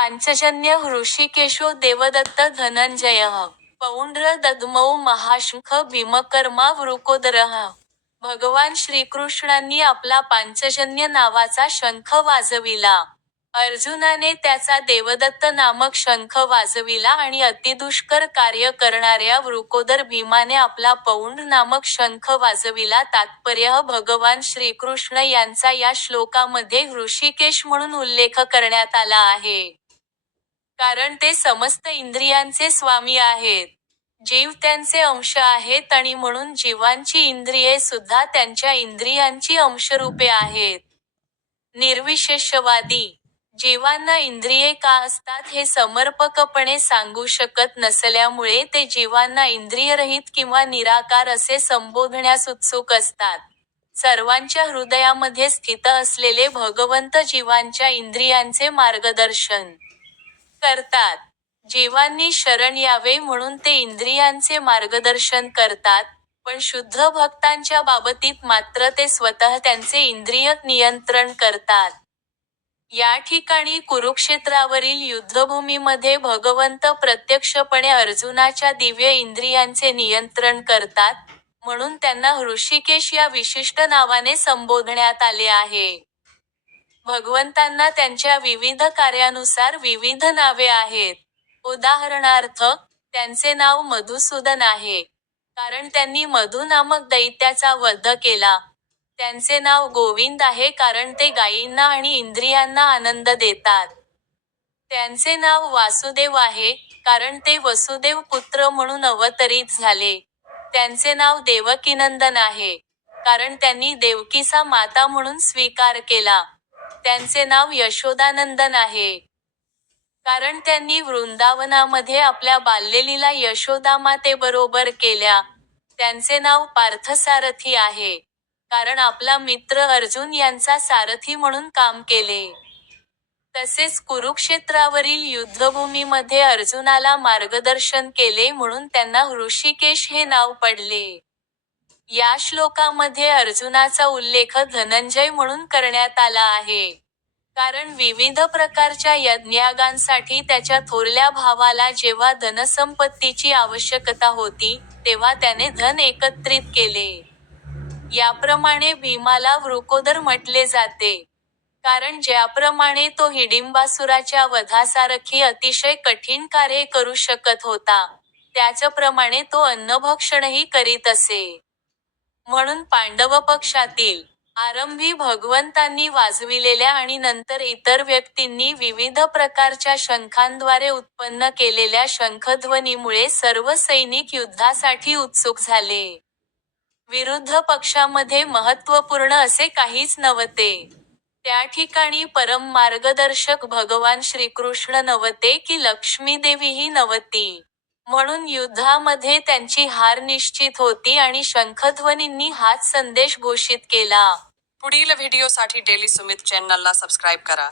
पांचजन्य हृषीकेशो देवदत्त धनंजयः पौंड्र दद्मौ महाशंख भीमकर्मा वृकोदरः. भगवान श्रीकृष्णांनी आपला पांचजन्य नावाचा शंख वाजविला. अर्जुनाने त्याचा देवदत्त नामक शंख वाजविला आणि अतिदुष्कर कार्य करणाऱ्या वृकोदर भीमाने आपला पौंड नामक शंख वाजविला. तात्पर्य: भगवान श्रीकृष्ण यांचा या श्लोकामध्ये हृषीकेश म्हणून उल्लेख करण्यात आला आहे. कारण ते समस्त इंद्रियांचे स्वामी आहेत. जीव त्यांचे अंश आहेत आणि म्हणून जीवांची इंद्रिये सुद्धा त्यांच्या इंद्रियांची अंशरूपे आहेत. निर्विशेषवादी जीवांना इंद्रिये का असतात हे समर्पकपणे सांगू शकत नसल्यामुळे ते जीवांना इंद्रियरहित किंवा निराकार असे संबोधण्यास उत्सुक असतात. सर्वांच्या हृदयामध्ये स्थित असलेले भगवंत जीवांच्या इंद्रियांचे मार्गदर्शन करतात. जीवांनी शरण यावे म्हणून ते इंद्रियांचे मार्गदर्शन करतात, पण शुद्ध भक्तांच्या बाबतीत मात्र ते स्वतः त्यांचे इंद्रिय नियंत्रण करतात. या ठिकाणी कुरुक्षेत्रावरील युद्धभूमीमध्ये भगवंत प्रत्यक्षपणे अर्जुनाच्या दिव्य इंद्रियांचे नियंत्रण करतात, म्हणून त्यांना हृषीकेश या विशिष्ट नावाने संबोधण्यात आले आहे. भगवंतांना त्यांच्या विविध कार्यानुसार विविध नावे आहेत. उदाहरणार्थ, त्यांचे नाव मधुसूदन आहे, कारण त्यांनी मधु नामक दैत्याचा वध केला. त्यांचे नाव गोविंद आहे कारण ते गायींना आणि इंद्रियांना आनंद देतात. त्यांचे नाव वासुदेव आहे, कारण ते वसुदेव पुत्र म्हणून अवतरित झाले. त्यांचे नाव देवकीनंदन आहे, कारण त्यांनी देवकीचा माता म्हणून स्वीकार केला. त्यांचे नाव यशोदानंदन आहे, कारण त्यांनी वृंदावनामध्ये आपल्या बाल्यलीला यशोदामातेबरोबर केल्या. त्यांचे नाव पार्थसारथी आहे, कारण आपला मित्र अर्जुन यांचा सारथी म्हणून काम केले. तसेच कुरुक्षेत्रावरील युद्धभूमीमध्ये अर्जुनाला मार्गदर्शन केले म्हणून त्यांना हृषीकेश हे नाव पडले. या श्लोकामध्ये अर्जुनाचा उल्लेख धनंजय म्हणून करण्यात आला आहे. कारण विविध प्रकारच्या यज्ञयागांसाठी त्याच्या थोरल्या भावाला जेव्हा धनसंपत्तीची आवश्यकता होती, तेव्हा त्याने धन एकत्रित केले. याप्रमाणे भीमाला वृकोदर म्हटले जाते. कारण ज्याप्रमाणे तो हिडिंबासुराच्या वधासारखी अतिशय कठीण कार्ये करू शकत होता, त्याचप्रमाणे तो अन्नभक्षणही करीत असे. म्हणून पांडव पक्षातील आरंभी भगवंतांनी वाजविलेल्या आणि नंतर इतर व्यक्तींनी विविध प्रकारच्या शंखांद्वारे उत्पन्न केलेल्या शंखध्वनीमुळे सर्व सैनिक युद्धासाठी उत्सुक झाले. विरुद्ध पक्षामध्ये महत्त्वपूर्ण असे काहीच नव्हते. त्या ठिकाणी परम मार्गदर्शक भगवान श्रीकृष्ण नव्हते की लक्ष्मीदेवीही नव्हती. म्हणून युद्धामध्ये त्यांची हार निश्चित होती आणि शंखध्वनींनी हाच संदेश घोषित केला. पुढील व्हिडिओसाठी डेली सुमित चॅनलला सबस्क्राईब करा.